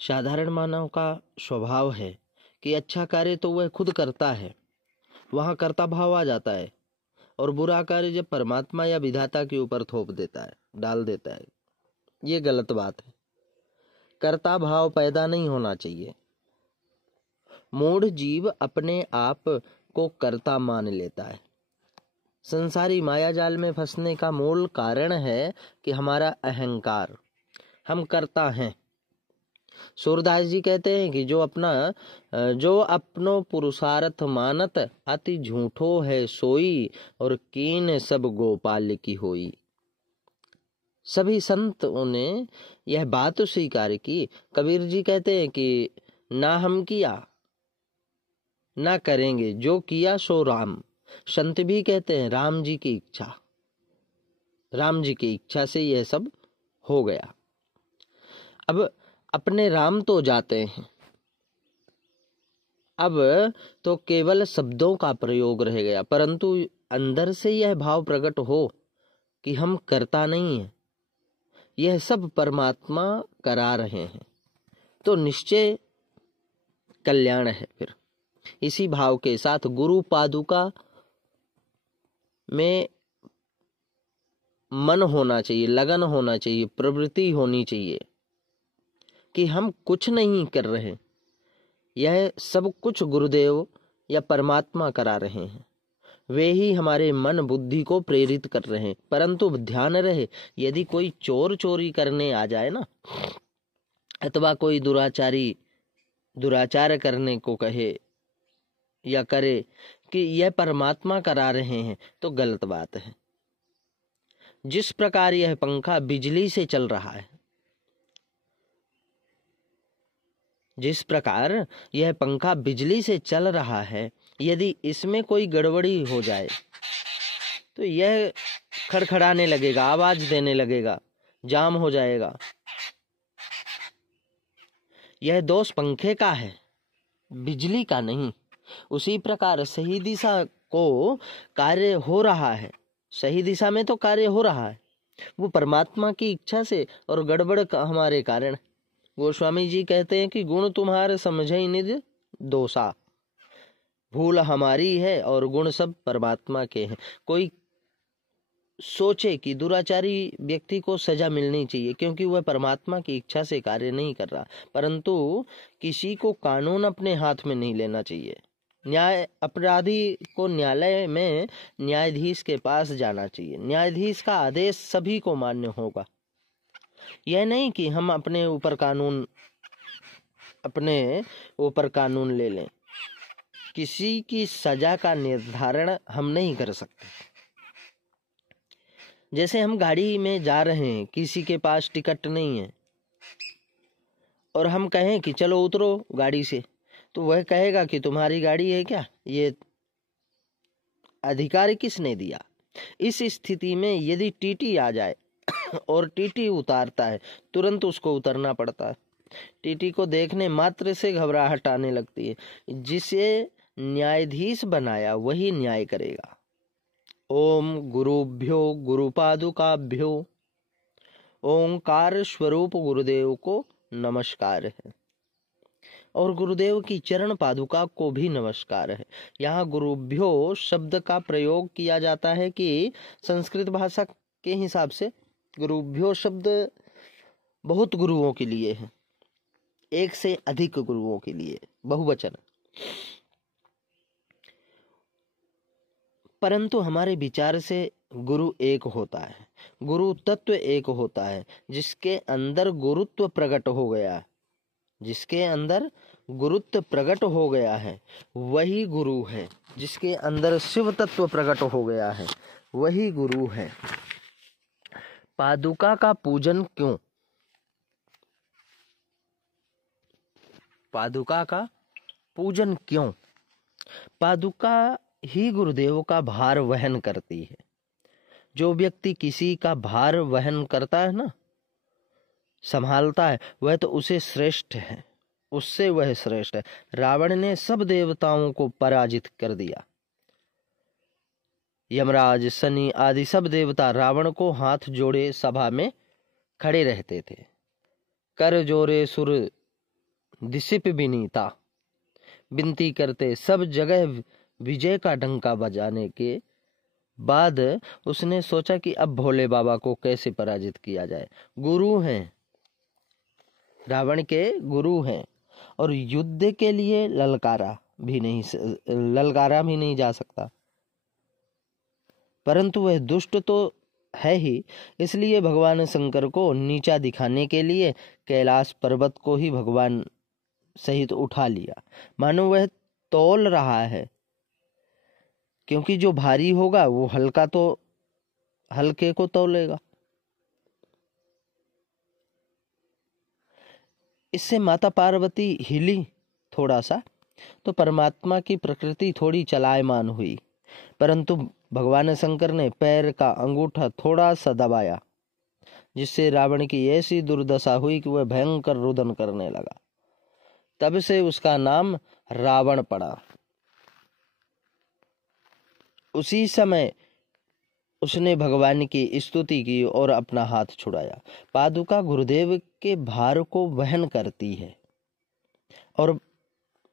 साधारण मानव का स्वभाव है कि अच्छा कार्य तो वह खुद करता है, वहाँ कर्ता भाव आ जाता है, और बुरा कार्य जब परमात्मा या विधाता के ऊपर थोप देता है, डाल देता है। ये गलत बात है। कर्ता भाव पैदा नहीं होना चाहिए। मूढ़ जीव अपने आप को कर्ता मान लेता है। संसारी माया जाल में फंसने का मूल कारण है कि हमारा अहंकार, हम कर्ता हैं। सूरदास जी कहते हैं कि जो अपनो पुरुषार्थ मानत, अति झूठो है सोई, और कीन सब गोपाल की होई। सभी संतों ने यह बात स्वीकार की। कबीर जी कहते हैं कि ना हम किया ना करेंगे, जो किया सो राम। संत भी कहते हैं राम जी की इच्छा, राम जी की इच्छा से यह सब हो गया। अब अपने राम तो जाते हैं, अब तो केवल शब्दों का प्रयोग रह गया, परंतु अंदर से यह भाव प्रकट हो कि हम करता नहीं है, यह सब परमात्मा करा रहे हैं, तो निश्चय कल्याण है। फिर इसी भाव के साथ गुरु पादुका में मन होना चाहिए, लगन होना चाहिए, प्रवृत्ति होनी चाहिए कि हम कुछ नहीं कर रहे, यह सब कुछ गुरुदेव या परमात्मा करा रहे हैं। वे ही हमारे मन बुद्धि को प्रेरित कर रहे हैं। परंतु ध्यान रहे, यदि कोई चोरी करने आ जाए ना, अथवा कोई दुराचार करने को कहे या करे कि यह परमात्मा करा रहे हैं, तो गलत बात है। जिस प्रकार यह पंखा बिजली से चल रहा है, जिस प्रकार यह पंखा बिजली से चल रहा है, यदि इसमें कोई गड़बड़ी हो जाए तो यह खड़खड़ाने लगेगा, आवाज देने लगेगा, जाम हो जाएगा। यह दोष पंखे का है, बिजली का नहीं। उसी प्रकार सही दिशा को कार्य हो रहा है, सही दिशा में तो कार्य हो रहा है, वो परमात्मा की इच्छा से, और गड़बड़ का हमारे कारण। गोस्वामी जी कहते हैं कि गुण तुम्हारे समझे निज दोषा, भूल हमारी है और गुण सब परमात्मा के हैं। कोई सोचे कि दुराचारी व्यक्ति को सजा मिलनी चाहिए क्योंकि वह परमात्मा की इच्छा से कार्य नहीं कर रहा, परंतु किसी को कानून अपने हाथ में नहीं लेना चाहिए। अपराधी को न्यायालय में न्यायाधीश के पास जाना चाहिए, न्यायाधीश का आदेश सभी को मान्य होगा। यह नहीं कि हम अपने ऊपर कानून ले लें। किसी की सजा का निर्धारण हम नहीं कर सकते। जैसे हम गाड़ी में जा रहे हैं, किसी के पास टिकट नहीं है और हम कहें कि चलो उतरो गाड़ी से, तो वह कहेगा कि तुम्हारी गाड़ी है क्या, ये अधिकार किसने दिया। इस स्थिति में यदि टीटी आ जाए और टीटी उतारता है, तुरंत उसको उतरना पड़ता है। टीटी को देखने मात्र से घबराहट आने लगती है। जिसे न्यायाधीश बनाया वही न्याय करेगा। ओम गुरुभ्यो गुरुपादुकाभ्यो ओंकार स्वरूप गुरुदेव को नमस्कार है, और गुरुदेव की चरण पादुका को भी नमस्कार है। यहाँ गुरुभ्यो शब्द का प्रयोग किया जाता है कि संस्कृत भाषा के हिसाब से गुरुभ्यो शब्द बहुत गुरुओं के लिए है, एक से अधिक गुरुओं के लिए, बहुवचन। परंतु हमारे विचार से गुरु एक होता है, गुरु तत्व एक होता है, जिसके अंदर गुरुत्व प्रकट हो गया, जिसके अंदर गुरुत्व प्रकट हो गया है वही गुरु है। जिसके अंदर शिव तत्व प्रकट हो गया है वही गुरु है। पादुका का पूजन क्यों? पादुका का पूजन क्यों? पादुका ही गुरुदेव का भार वहन करती है। जो व्यक्ति किसी का भार वहन करता है ना, संभालता है, वह तो उसे श्रेष्ठ है, उससे वह श्रेष्ठ है। रावण ने सब देवताओं को पराजित कर दिया। यमराज, शनि आदि सब देवता रावण को हाथ जोड़े सभा में खड़े रहते थे। कर जोरे सुर दिसिप विनीता, विनती करते सब जगह विजय का डंका बजाने के बाद उसने सोचा कि अब भोले बाबा को कैसे पराजित किया जाए। गुरु हैं, रावण के गुरु हैं, और युद्ध के लिए ललकारा भी नहीं जा सकता, परंतु वह दुष्ट तो है ही, इसलिए भगवान शंकर को नीचा दिखाने के लिए कैलाश पर्वत को ही भगवान सहित उठा लिया, मानो वह तौल रहा है, क्योंकि जो भारी होगा वो हल्का तो हल्के को तौलेगा। इससे माता पार्वती हिली थोड़ा सा तो परमात्मा की प्रकृति थोड़ी चलायमान हुई, परंतु भगवान शंकर ने पैर का अंगूठा थोड़ा सा दबाया, जिससे रावण की ऐसी दुर्दशा हुई कि वह भयंकर रुदन करने लगा। तब से उसका नाम रावण पड़ा। उसी समय उसने भगवान की स्तुति की और अपना हाथ छुड़ाया। पादुका गुरुदेव के भार को वहन करती है, और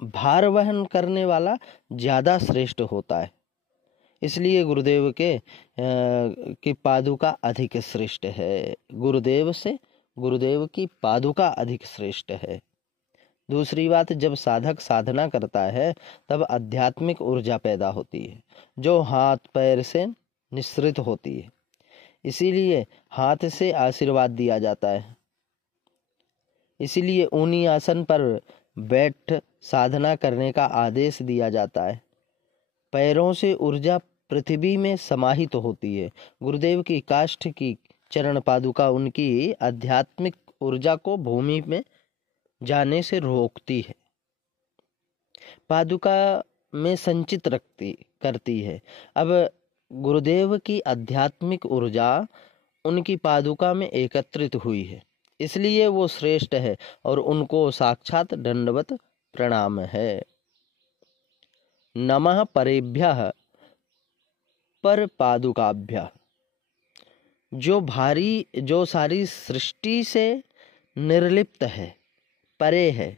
भार वहन करने वाला ज्यादा श्रेष्ठ होता है, इसलिए गुरुदेव की पादुका अधिक श्रेष्ठ है। गुरुदेव की पादुका अधिक श्रेष्ठ है। दूसरी बात, जब साधक साधना करता है तब आध्यात्मिक ऊर्जा पैदा होती है, जो हाथ पैर से निःसृत होती है, इसीलिए हाथ से आशीर्वाद दिया जाता है। इसीलिए ऊनी आसन पर बैठ साधना करने का आदेश दिया जाता है। पैरों से ऊर्जा पृथ्वी में समाहित होती है। गुरुदेव की काष्ठ की चरण पादुका उनकी आध्यात्मिक ऊर्जा को भूमि में जाने से रोकती है, पादुका में संचित करती है। अब गुरुदेव की आध्यात्मिक ऊर्जा उनकी पादुका में एकत्रित हुई है, इसलिए वो श्रेष्ठ है और उनको साक्षात दंडवत प्रणाम है। नमः परेभ्यः पर पादुकाभ्यः। जो सारी सृष्टि से निर्लिप्त है, परे है,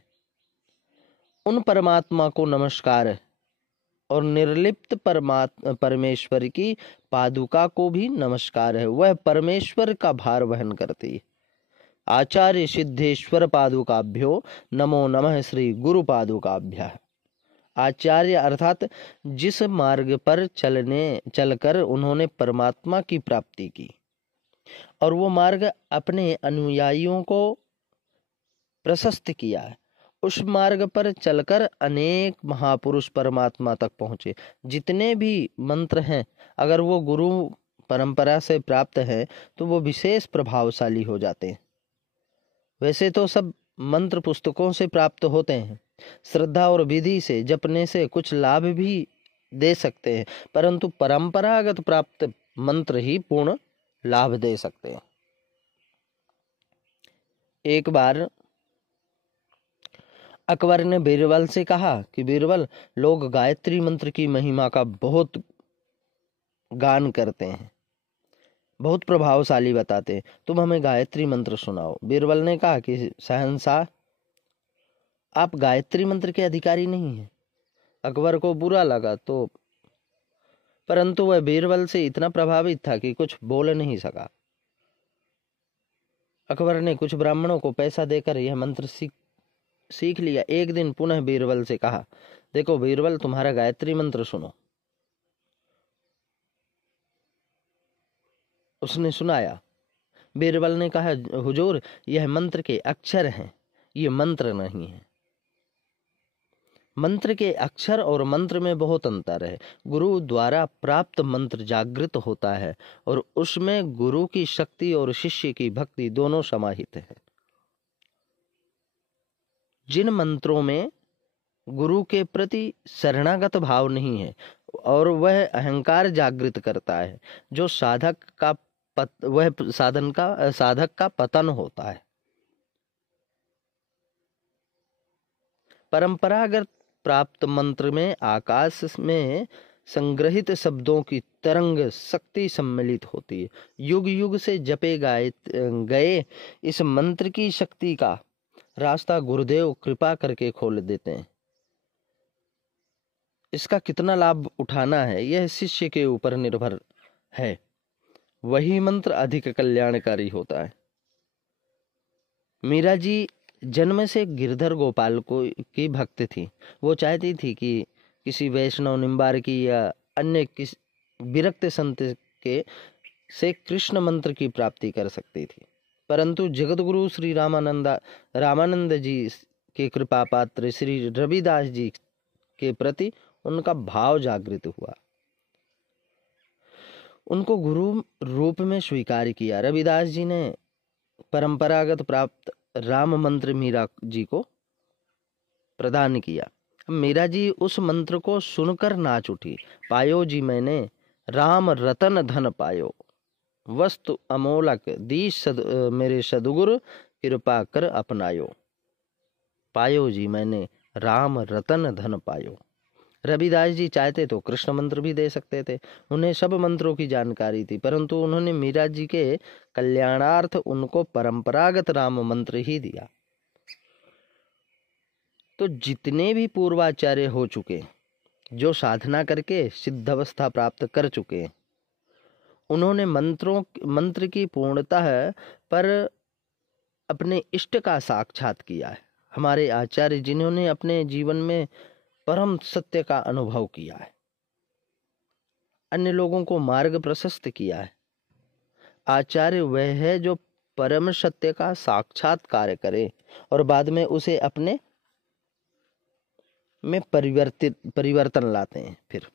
उन परमात्मा को नमस्कार है, और निर्लिप्त परमेश्वर की पादुका को भी नमस्कार है। वह परमेश्वर का भार वहन करती है। आचार्य सिद्धेश्वर पादुकाभ्यो नमो नमः श्री गुरु पादुकाभ्यः। आचार्य अर्थात जिस मार्ग पर चलकर उन्होंने परमात्मा की प्राप्ति की, और वो मार्ग अपने अनुयायियों को प्रशस्त किया है, उस मार्ग पर चलकर अनेक महापुरुष परमात्मा तक पहुंचे। जितने भी मंत्र हैं, अगर वो गुरु परंपरा से प्राप्त है तो वो विशेष प्रभावशाली हो जाते हैं। वैसे तो सब मंत्र पुस्तकों से प्राप्त होते हैं, श्रद्धा और विधि से जपने से कुछ लाभ भी दे सकते हैं, परंतु परंपरागत प्राप्त मंत्र ही पूर्ण लाभ दे सकते हैं। एक बार अकबर ने बीरबल से कहा कि बीरबल, लोग गायत्री मंत्र की महिमा का बहुत गान करते हैं, बहुत प्रभावशाली बताते हैं, तुम हमें गायत्री मंत्र सुनाओ। बीरबल ने कहा कि शहंशाह, आप गायत्री मंत्र के अधिकारी नहीं हैं। अकबर को बुरा लगा तो, परंतु वह बीरबल से इतना प्रभावित था कि कुछ बोल नहीं सका। अकबर ने कुछ ब्राह्मणों को पैसा देकर यह मंत्र सीख लिया। एक दिन पुनः बीरबल से कहा, देखो बीरबल, तुम्हारा गायत्री मंत्र सुनो। उसने सुनाया। बीरबल ने कहा, हुजूर, यह मंत्र के अक्षर हैं, ये मंत्र नहीं है। मंत्र के अक्षर और मंत्र में बहुत अंतर है। गुरु द्वारा प्राप्त मंत्र जागृत होता है और उसमें गुरु की शक्ति और शिष्य की भक्ति दोनों समाहित है। जिन मंत्रों में गुरु के प्रति शरणागत भाव नहीं है और वह अहंकार जागृत करता है, जो साधक का पतन होता है। परंपरागत प्राप्त मंत्र में आकाश में संग्रहित शब्दों की तरंग शक्ति सम्मिलित होती है। युग युग से जपे गए इस मंत्र की शक्ति का रास्ता गुरुदेव कृपा करके खोल देते हैं। इसका कितना लाभ उठाना है यह शिष्य के ऊपर निर्भर है। वही मंत्र अधिक कल्याणकारी होता है। मीरा जी जन्म से गिरधर गोपाल को की भक्त थी। वो चाहती थी कि किसी वैष्णव निम्बार की या अन्य किस विरक्त संत के से कृष्ण मंत्र की प्राप्ति कर सकती थी, परंतु जगतगुरु श्री रामानंद जी के कृपा पात्र श्री रविदास जी के प्रति उनका भाव जागृत हुआ। उनको गुरु रूप में स्वीकार किया। रविदास जी ने परंपरागत प्राप्त राम मंत्र मीरा जी को प्रदान किया। मीरा जी उस मंत्र को सुनकर नाच उठी। पायो जी मैंने राम रतन धन पायो, वस्तु अमोलक दीश मेरे सदगुरु कृपा कर अपनायो। पायो जी मैंने राम रतन धन पायो। रविदास जी चाहते तो कृष्ण मंत्र भी दे सकते थे, उन्हें सब मंत्रों की जानकारी थी, परंतु उन्होंने मीरा जी के कल्याणार्थ उनको परंपरागत राम मंत्र ही दिया। तो जितने भी पूर्वाचार्य हो चुके, जो साधना करके सिद्धावस्था प्राप्त कर चुके, उन्होंने मंत्र की पूर्णता है पर अपने इष्ट का साक्षात किया है। हमारे आचार्य जिन्होंने अपने जीवन में परम सत्य का अनुभव किया है, अन्य लोगों को मार्ग प्रशस्त किया है। आचार्य वह है जो परम सत्य का साक्षात्कार करे और बाद में उसे अपने में परिवर्तन लाते हैं। फिर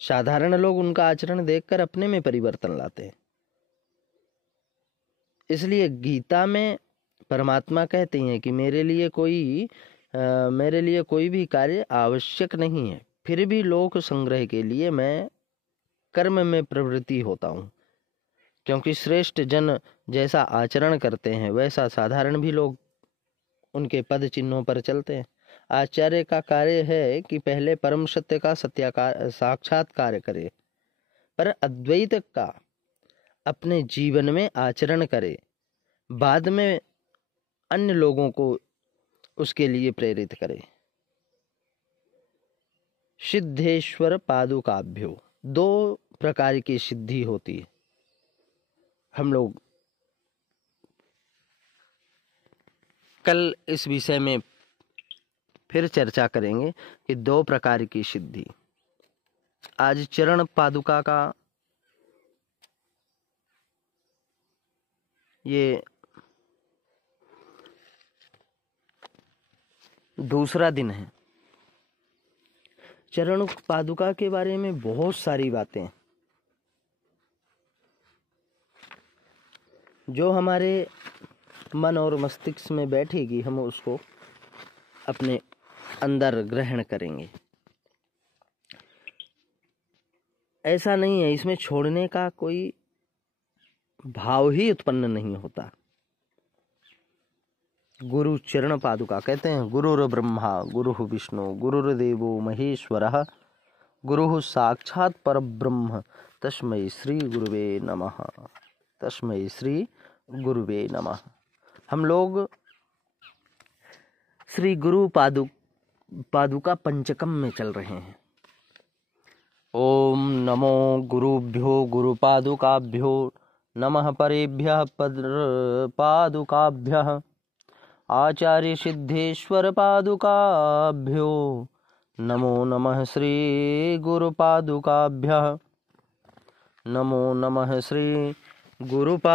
साधारण लोग उनका आचरण देखकर अपने में परिवर्तन लाते हैं। इसलिए गीता में परमात्मा कहते हैं कि मेरे लिए कोई भी कार्य आवश्यक नहीं है, फिर भी लोक संग्रह के लिए मैं कर्म में प्रवृत्ति होता हूँ, क्योंकि श्रेष्ठ जन जैसा आचरण करते हैं वैसा साधारण भी लोग उनके पद चिन्हों पर चलते हैं। आचार्य का कार्य है कि पहले परम सत्य का साक्षात्कार करे, पर अद्वैत का अपने जीवन में आचरण करे, बाद में अन्य लोगों को उसके लिए प्रेरित करे। सिद्धेश्वर पादुकाभ्यो, 2 प्रकार की सिद्धि होती है। हम लोग कल इस विषय में फिर चर्चा करेंगे कि 2 प्रकार की सिद्धि। आज चरण पादुका का ये दूसरा दिन है। चरण पादुका के बारे में बहुत सारी बातें जो हमारे मन और मस्तिष्क में बैठेगी, हम उसको अपने अंदर ग्रहण करेंगे। ऐसा नहीं है, इसमें छोड़ने का कोई भाव ही उत्पन्न नहीं होता। गुरु चरण पादुका कहते हैं, गुरुर ब्रह्मा गुरु विष्णु गुरुर्देवो महेश्वरः गुरु साक्षात परब्रह्म तस्मै श्री गुरुवे नमः। तस्मै श्री गुरुवे नमः। हम लोग श्री गुरु पादुका पंचकम में चल रहे हैं। ओम नमो गुरुभ्यो गुरुपादुकाभ्यो नमः परेभ्यः पादुकाभ्यः आचार्य सिद्धेश्वर पादुकाभ्यो नमो नमः श्री गुरुपादुकाभ्यः नमो नमः श्री गुरुपादुकाभ्यः।